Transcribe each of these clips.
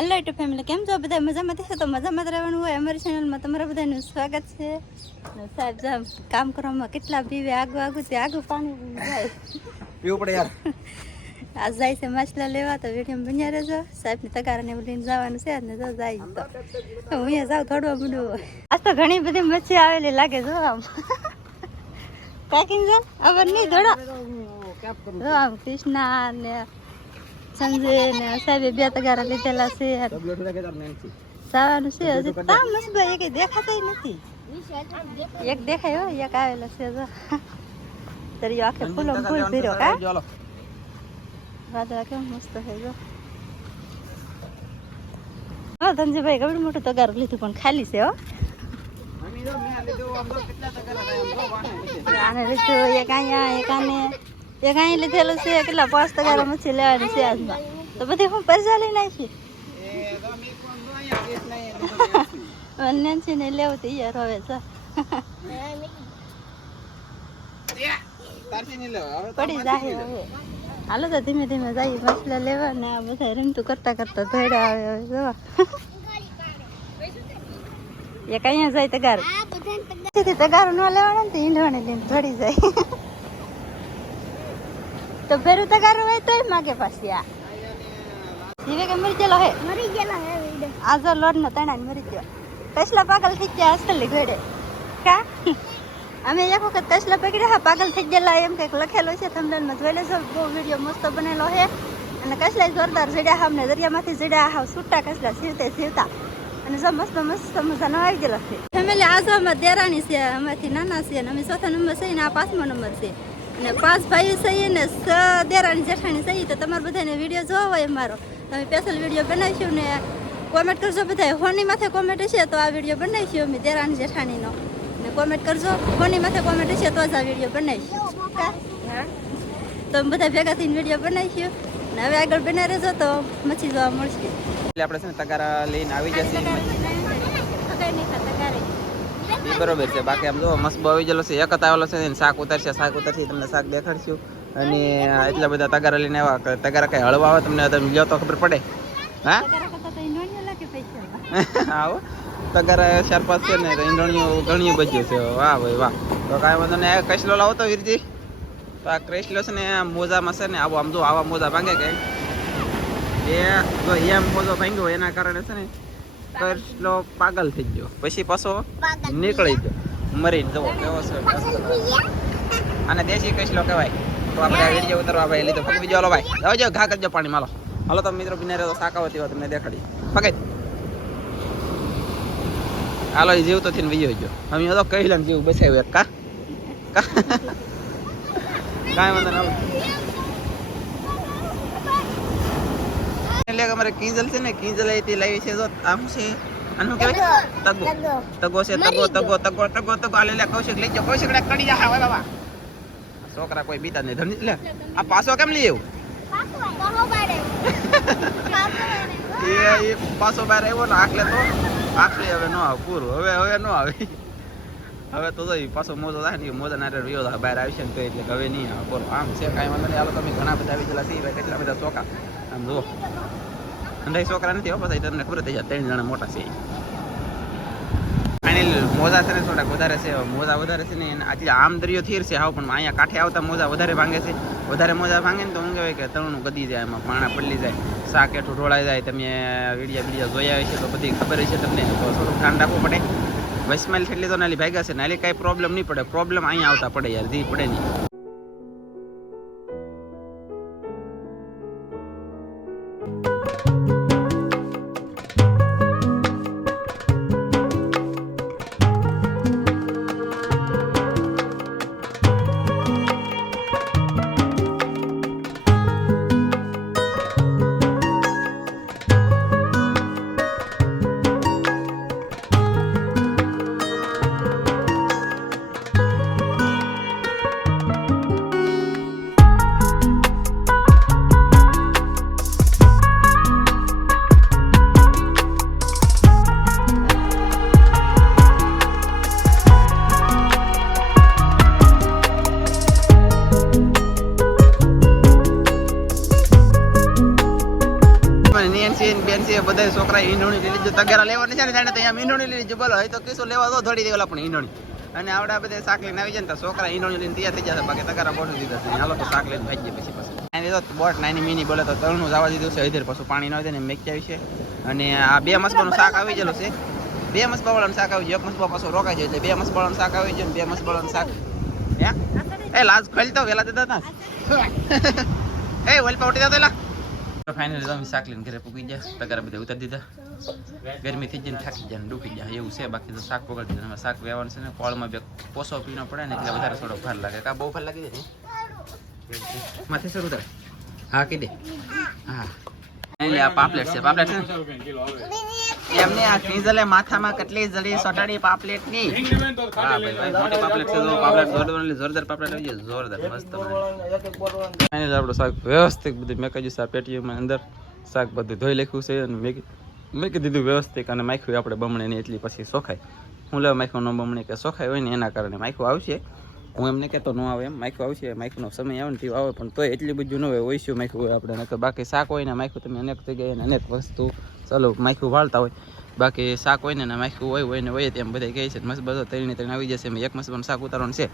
Hello YouTube family કેમ છો બધા મજામાં થશે તો મજામાં જ રહેવાનું હોય અમારી ચેનલમાં તમારા બધાનું સ્વાગત છે સાહેબ સાહેબ કામ કરવામાં કેટલા પીવે આગું આગું તે આગું પાણી જાય પીવું પડે યાર આજ જાય છે માછલા લેવા તો વીડિયો બન્યા રહેજો સાહેબની તગારાને એવું લઈને જવાનું છે ને જો જાય તો તો હું અહીંયા જાઉં થોડવા બધું આજ તો ઘણી બધી મચ્છી આવેલી લાગે જો આમ કાકીને જાવ અવર નહીં થોડા જો આમ કૃષ્ણા ને સંજય ને સાહેબે બે તગારા લીધેલા છે. જવાનું છે હજી. તા મસ્ત એક દેખાતા નથી. એક દેખાય હો એક આવેલો છે જો. તરી આખે ફૂલો ફૂલ ભર્યો કા? વાદળા કેમ મસ્ત છે જો. હા ધનજીભાઈ ગબડું મોટું તગારું લીધું પણ ખાલી છે હો. આને લીધું એક અહીંયા એક આને. એક કાંઈ લીધેલું છે કેટલા પાંચ તગારા મચ્છી લેવાની છે આજમાં. તો બધી હું પૈસા લઈ નાખી. અન્ય છે ને લેવું તો યાર હવે છે પડી જાય હવે. હાલો તો ધીમે ધીમે જઈએ મછલા લેવા ને આ બધા રમતું કરતા કરતા ધોડા આવે હવે જોવા એ કઈ જાય તગાર. તગારું ન લેવાનું ને તો ઈંધવાને લઈને ધોડી જાય. તો ભેરું તગારું હોય તોય માગે પાછી આ. જીવે કે મરી ગયેલો હે? મરી ગયેલો હે આ જો લોડ નો તણા મરી ગયો. તસલા પાગલ થઈ ગયા અસલી ઘડે. કા? અમે એક વખત તસલા પકડ્યા હા પાગલ થઈ ગયેલા એમ કંઈક લખેલો છે થંબનેલમાં જોઈ લેજો બહુ વીડિયો મસ્ત બનેલો છે અને કસલા જોરદાર જડ્યા અમને દરિયામાંથી જડ્યા હાવ છૂટા કસલા સીવતે સીવતા. અને જો મસ્ત મસ્ત મજાનો આવી ગયેલો છે. ફેમિલી આ જો અમારા દેરાણી છે અમારથી નાના છે અને અમે ચોથા નંબર છે ને આ પાંચમો નંબર છે. અને પાંચ ભાઈ છે ને દેરાણી જેઠાણી છે તો તમારે બધાને વીડિયો જોવો હોય અમારો. અમે સ્પેશિયલ વીડિયો બનાવીશું ને કોમેન્ટ કરજો બધા હોની માથે કોમેન્ટ છે તો આ વીડિયો બનાવીશું અમે દેરાણી જેઠાણીનો. ને કોમેન્ટ કરજો. હોની માથે કોમેન્ટ છે તો જ આ વીડિયો બનાવીશું. હા? તો અમે બધા ભેગા થઈને વીડિયો બનાવીશું. ને હવે આગળ બના રહેજો તો મચ્છી જોવા મળશે. એટલે આપણે છે ને તગારા લઈને આવી જશે. એ બરોબર છે. બાકી આમ જો મસ્ત આવી ગયેલો છે. એક આવેલો છે ને શાક ઉતરશે. શાક ઉતારશે તમને શાક દેખાડશું. અને એટલા બધા તગારા લઈને આવ્યા તગારા કઈ હળવા આવે તમને તમે લ્યો તો ખબર પડે. હા? તો આવો તગારા ચાર પાંચ છે ને તો ઈંડોણીયું ઘણું બચ્યું છે. વાહ ભાઈ વાહ. તો કાંઈ વાંધો ને કસલો લાવો તો વીરજી. તો આ ક્રેસલો છે ને મોજામાં છે ને આવો આમ જો આવા મોજા ભાંગે કે. એ જો એમ મોજો ભાંગ્યો એના કારણે છે ને કસલો પાગલ થઈ ગયો. પછી પાછો નીકળી ગયો? મરી જવો કેવો છે? અને દેશી કસલો કહેવાય. તો આપણે આ વીડિયો ઉતરવા ભાઈ લીધો. ફક્ત બીજો હાલો ભાઈ. જાઓ ઘા કરજો પાણી માલો હલો તમે મિત્રો બિનારે તો સાકાવતી હોય તમને દેખાડી. ફકત હાલો એ જીવતો થઈને બીજો ગયો. અમે તો કહી લઈને જીવ બસાવ્યો કા? કાંઈ વાંધો ના એટલે અમારે કિંજલ છે ને કિંજલ અહીંથી લાવી છે તો આમ છે. આનું કહેવાય તગો તગો. છે તગો તગો તગો તગો તગો. આલે લે કૌશિક લઈ જાઓ. કૌશિક લે કડી જા હવે બાબા. છોકરા કોઈ બીતા નહીં ધણી લે આ પાસો કેમ લઈ આવ્યું? એ પાછો બહાર આવ્યો ને આખલે તો. આખલે હવે ન આવે પૂરું. હવે હવે ન આવે. હવે તો જો ઈ પાછો મોજો થાય ને મોજા નારે રહ્યો બહાર આવશે ને તો એટલે હવે નહીં બોલો આમ છે કાંઈ વાંધો નહીં. હાલો તમે ઘણા બધા આવી ગયેલા છે કેટલા બધા ચોકા. આમ જુઓ. અને છોકરા નથી હો પછી તમને ખબર થઈ ત્રણ જણા મોટા છે. મોજા છે ને થોડાક વધારે છે, મોજા વધારે છે ને આજે આમ દરિયો થીર છે હાવ, પણ અહીંયા કાંઠે આવતા મોજા વધારે ભાંગે છે. વધારે મોજા ભાંગે ને તો શું કહેવાય કે તણનું ગદી જાય, એમાં પાણા પડલી જાય, શાક એઠું ઢોળાઈ જાય, તમે વિડીયા બીડિયા જોયા છે તો બધી ખબર હશે તમને. તો થોડુંક ધ્યાન રાખવું પડે. વૈસ્માઇલ એટલી તો નાલી ભાગ્યા છે, નાલી કાંઈ પ્રોબ્લેમ નહીં પડે. પ્રોબ્લેમ અહીંયા આવતા પડે યાર, જી પડે નહીં. છોકરા ઈંડોણી લીધું તગેરા લેવાની છે ને જાણે ત્યાં ઈંડોણી લીધું બોલો હોય તો કીશું લેવા તો થોડી દેવાલા પણ ઈંડોણી. અને આવડા બધા શાક લઈને આવી જાય ને તો છોકરા ઈંડોણી લઈને તૈયાર થઈ જશે. બાકી તગારા બોટ દીધા છે. હાલો તો શાક લઈને ભાઈ જાય પછી. પછી તો બોટ નાની મીની બોલે તો તળનું જવા દીધું છે. ઇધર પાછું પાણી ન હોય ને મેક આવી છે. અને આ બે મસ્કોનું શાક આવી ગયેલું છે. બે મસબાવાળાનું શાક આવી ગયું. એક મસબા પાછું રોકાઈ જાય એટલે બે મસબા વાળાનું શાક આવી ગયું બે મસબાવાળાનું શાક. હે? એ લાજ ખોલતો વેલા દેતા હતા એ વલપા ઉઠી જતો એલા. ફાઇનલી તમે શાક લઈને ઘરે પૂકી ગયા. તગારા બધા ઉતારી દીધા. ગરમી થઈ જાય ને થાકી જાય દુખી જાય એવું છે, બાકી તો શાક પકડી દીધું. શાક વેવાનું છે ને કોળમાં બે પોસો પીનો પડે ને એટલે વધારે થોડો ભાર લાગે. કા બહુ ભાર લાગી જાય માથે સર ઉતાર. હા દે. હા. એટલે આ પાપલેટ છે. પાપલેટ. છે એમને આ ફીઝલે માથામાં કેટલી જડી સટાડી પાપલેટની હા ભાઈ ભાઈ મોટી પાપલેટ છે તો પાપલેટ જોરદાર જોરદાર પાપલેટ આવી જાય જોરદાર મસ્ત ફાઇનલ આપણું શાક વ્યવસ્થિત બધું મેં કહ્યું શાક પેટીમાં અંદર શાક બધું ધોઈ લખ્યું છે અને મેં મેં કીધું દીધું વ્યવસ્થિત અને માખ્યું આપણે બમણે ની એટલી પછી સોખાય. હું લેવા માખ્યું ન બમણે કે સોખાય હોય ને એના કારણે માખ્યું આવશે. હું એમને કહેતો ન આવે એમ માખ્યું આવશે માખ્યુંનો સમય આવે ને તેવું આવે પણ તોય એટલી બધું ન હોય ઓઈશું માખ્યું હોય આપણે નકર બાકી શાક હોય ને માખ્યું તમે અનેક જગ્યાએ અને અનેક વસ્તુ ચાલો માખું વાળતા હોય. બાકી શાક હોય ને માખ્યું હોય હોય ને હોય તેમ બધા કહે છે મસ્ત બધો તરીને તરીને આવી જશે. મેં એક મસબાનું શાક ઉતારવાનું છે.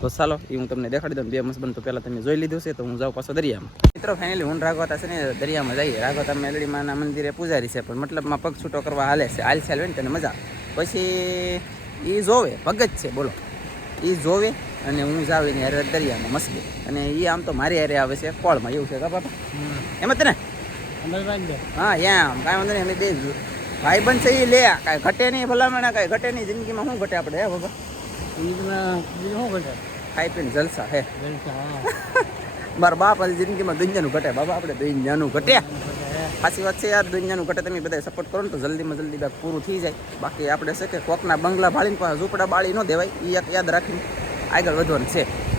તો ચાલો એ હું તમને દેખાડી દઉં બે મસબન તો પહેલાં તમે જોઈ લીધું છે તો હું જાઉં પાછો દરિયામાં. મિત્રો ફાઇનલી હું રાઘવતા છે ને દરિયામાં જઈએ. રાઘવતા મેલડીમાંના મંદિરે પૂજારી છે પણ મતલબમાં પગ છૂટો કરવા હાલે છે. હાલ ચાલ હોય ને તને મજા પછી એ જોવે ભગત છે બોલો. એ જોવે અને હું જાવીને દરિયામાં મસ્તી અને એ આમ તો મારી હારે આવે છે કોળમાં. એવું છે કા બાપા? એમ જ ને? હા એમ કાંઈ વાંધો નહીં અમે બે ભાઈ બંધ છે એ લે કાંઈ ઘટે નહીં ભલામણ કાંઈ ઘટે નહીં જિંદગીમાં શું ઘટે આપણે હે બાબા? ખાઈ પીને જલસા હે. મારા બાપ જિંદગીમાં દુનિયાનું ઘટે બાબા આપણે દુનિયાનું ઘટે. સાચી વાત છે યાર દુનિયાનું ઘટે તમે બધા સપોર્ટ કરો ને તો જલ્દીમાં જલ્દી પૂરું થઈ જાય. બાકી આપણે છે કે કોકના બંગલા ભાળીને પણ ઝૂંપડા બાળી ન દેવાય એ એક યાદ રાખીને આગળ વધવાનું છે.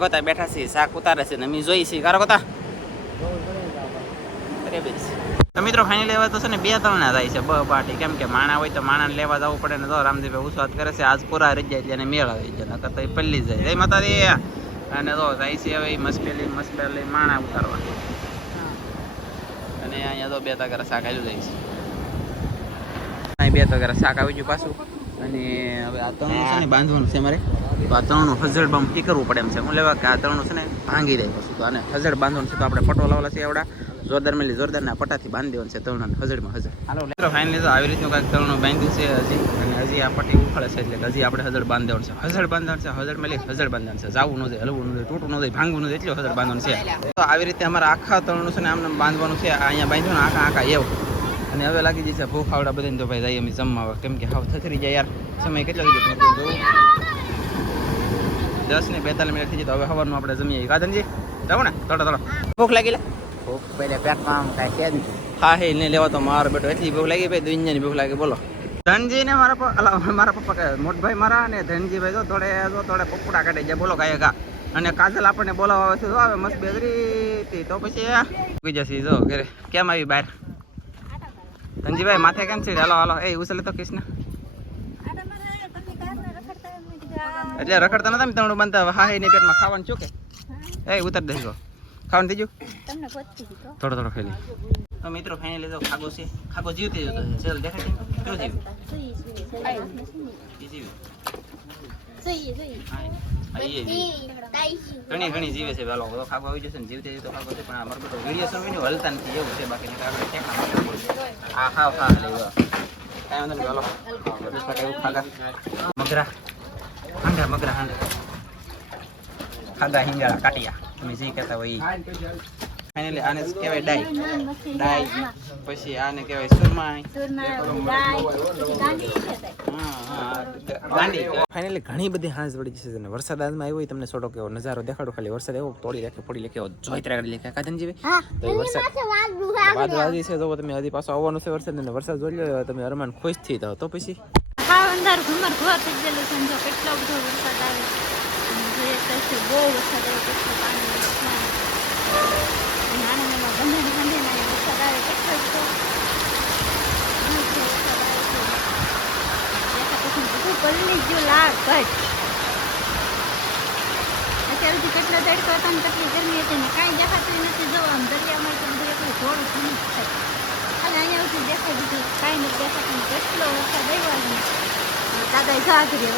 ઊંડરા બેઠા છીએ, શાક ઉતારે છે અમે જોઈ છીએ. કારો મિત્રો ફાઇનલ લેવા તો છે ને બે ત્રણ થાય છે, બ પાર્ટી. કેમ કે માણા હોય તો માણાને લેવા જવું પડે ને તો રામદેવભાઈ ઉસ્વાદ કરે છે. આજ પૂરા રહી જાય એટલે મેળ આવી જાય, નકર તો એ પલ્લી જાય. જય માતાજી અને તો જાય છે હવે મસ્પેલી મસ્પેલી માણા ઉતારવા અને અહીંયા તો બે તગર શાક આવ્યું જાય છે. બે તગર શાક આવી ગયું પાછું. અને હવે આ ત્રણ છે ને બાંધવાનું છે મારે તો આ ત્રણનું હજડ બમ એ કરવું પડે એમ છે. હું લેવા કે આ ત્રણનું છે ને ભાંગી દે પછી. તો આને હજડ બાંધવાનું છે તો આપણે પટો લાવેલા છે એવડા જોરદાર મેલી જોરદાર ના પટાથી બાંધી દેવાનું છે તરણ હજડમાં હજડ હાલો મિત્રો ફાઇનલી તો આવી રીતનું કાંઈક ત્રણનું બાંધ્યું છે હજી. અને હજી આ પટ્ટી ઉખડે છે એટલે હજી આપણે હજડ બાંધવાનું છે. હજડ બાંધવાનું છે હજડ મેલી હજડ બાંધવાનું છે. જવું ન જાય હલવું ન જાય તૂટવું ન જાય ભાંગવું ન જાય એટલું હજડ બાંધવાનું છે. તો આવી રીતે અમારા આખા ત્રણનું છે ને આમને બાંધવાનું છે. આ અહીંયા બાંધ્યું ને આખા આખા એવું. અને હવે લાગી જશે ભૂખ આવડા બધાને તો ભાઈ જઈએ અમે જમવા. કેમ કે હાવ થથરી જાય યાર. સમય કેટલા વાગે જોઉં દસ ને બેતાલીસ મિનિટ થઈ જાય તો હવે સવારનું આપણે જમીએ. કાદનજી જાવ ને. થોડો થોડો ભૂખ લાગી લે? ભૂખ પહેલે પેટમાં કાંઈ છે જ હા હે ને લેવા તો મારો બેટો એટલી ભૂખ લાગી ભાઈ દુનિયાની ભૂખ લાગે. બોલો. ધનજી ને મારા પપ્પા મારા પપ્પા કહે મોટભાઈ મારા અને ધનજી ભાઈ તો થોડે જો થોડે પપડા કાઢી જાય. બોલો કાંઈ કા અને કાજલ આપણને બોલાવવા આવે છે. તો આવે મસ્ત બેદરી તો પછી જશે જો ઘરે. કેમ આવી બહાર? ધનજીભાઈ માથે કેમ છે હાલો હાલો એ ઉછલે તો કૃષ્ણ એટલે રખડતા નતા ત્રણ બનતા હા એની પેટમાં ખાવાનું ચૂકે એ ઉતર દેજો ખાવાનું થઈ ગયું થોડો થોડો ખાઈ તો મિત્રો ફાઈનલી તો ખાગો છે ખાગો જીવતી જતો છે ચાલ દેખાય કેવું કેવો જીવ ઘણી ઘણી જીવે છે વેલો તો ખાગો આવી જશે ને જીવતે જીવતો ખાગો છે, પણ આ મારો બધો વીડિયો સમય હલતા નથી, એવું છે બાકી તો આપણે ખાવા આ ખાવ ખા લે કાંઈ વાંધો મગરા. હાંડા મગરા હાંડા. ખાગા હિંગાળા, કાટિયા. તમે જે કહેતા હોય ફાઇનલી આને કહેવાય ડાઈ ડાઈ પછી આને કહેવાય સુરમાઈ ફાઇનલી ઘણી બધી હાંસ વળી જશે અને વરસાદ આજમાં આવ્યો હોય તમને છોટો કેવો નજારો દેખાડો ખાલી. વરસાદ એવો તોડી રાખે પડી લેખે જોઈ ત્રાગડી લેખે કાધન તો વરસાદ વાદળ આવી છે તો તમે હજી પાછો આવવાનો છે વરસાદ અને વરસાદ જોઈ લો તમે અરમાન ખુશ થઈ જાઓ. તો પછી? હા અંદર ઘુમર ઘોર થઈ ગયેલું છે કેટલો બધો વરસાદ આવે અને જોઈએ તો છે બહુ વરસાદ આવે કેટલો પાણી આવે છે. નાના નાના ગંધે ગંધે નાના વરસાદ આવે કેટલો બધો દૂર છે વરસાદ આવે છે દેખાતું છે ને બધું પલળી ગયું લાગ ઘટ અત્યાર સુધી કેટલો ને કેટલી ગરમી હતી ને કાંઈ દેખાતું નથી. જો આમ દરિયામાં તો બધું એટલું થોડું ઘણું થાય. અને અહીંયા સુધી દેખાય બીજું કાંઈ નથી દેખાતું. કેટલો વરસાદ આવ્યો ને. દાદા જવા કરીએ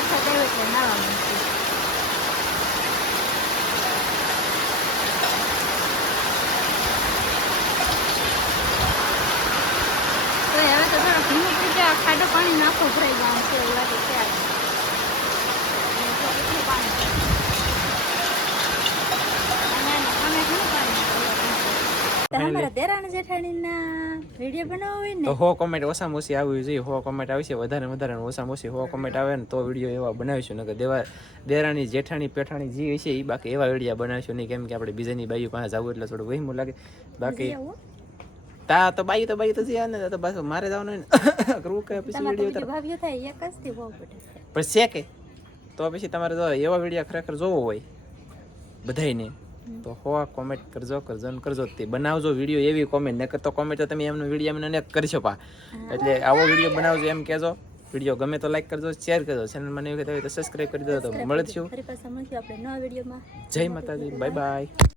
એટલે નાવા હવે તો ખાડો પાણી નાખો ભરાઈ જવાનું છે એવું લાગે છે આજે. અને તો કેટલું પાણી છે. અને આને સામે ઘણું પાણી છે. તો દેરાણી જેઠાણીના વીડિયો બનાવવો હોય ને? હો કોમેન્ટ ઓછામાં ઓછી આવવી જોઈએ. હો કોમેન્ટ આવશે વધારે વધારે ઓછામાં ઓછી હો કોમેન્ટ આવે ને તો વીડિયો એવા બનાવીશું. નકર દેવા દેરાણી જેઠાણી પેઠાણી જે હશે એ બાકી એવા વીડિયો બનાવીશું. નહીં કેમ કે આપણે બીજાની બાઈઓ પાસે જવું એટલે થોડું વહીમું લાગે. બાકી તા તો બાઈ તો બાઈ તો જ્યાં ને તો બસ મારે જવાનું ને. કરવું કે પછી વીડિયો બીજું થાય એક જ થી બહુ પડે પણ છે કે? તો પછી તમારે જો એવા વીડિયો ખરેખર જોવો હોય. બધાયને. તો હો કોમેન્ટ કરજો કરજો ને કરજો. તે બનાવજો વીડિયો એવી કોમેન્ટ નકર તો કોમેન્ટ તો તમે એમનો વીડિયો એમને અનેક કરશો પા. એટલે આવો વીડિયો બનાવજો એમ કહેજો. વીડિયો ગમે તો લાઈક કરજો શેર કરજો. ચેનલ મને એવું કહેતા હોય તો સબસ્ક્રાઈબ કરી દો તો મળીશું. જય માતાજી. Bye bye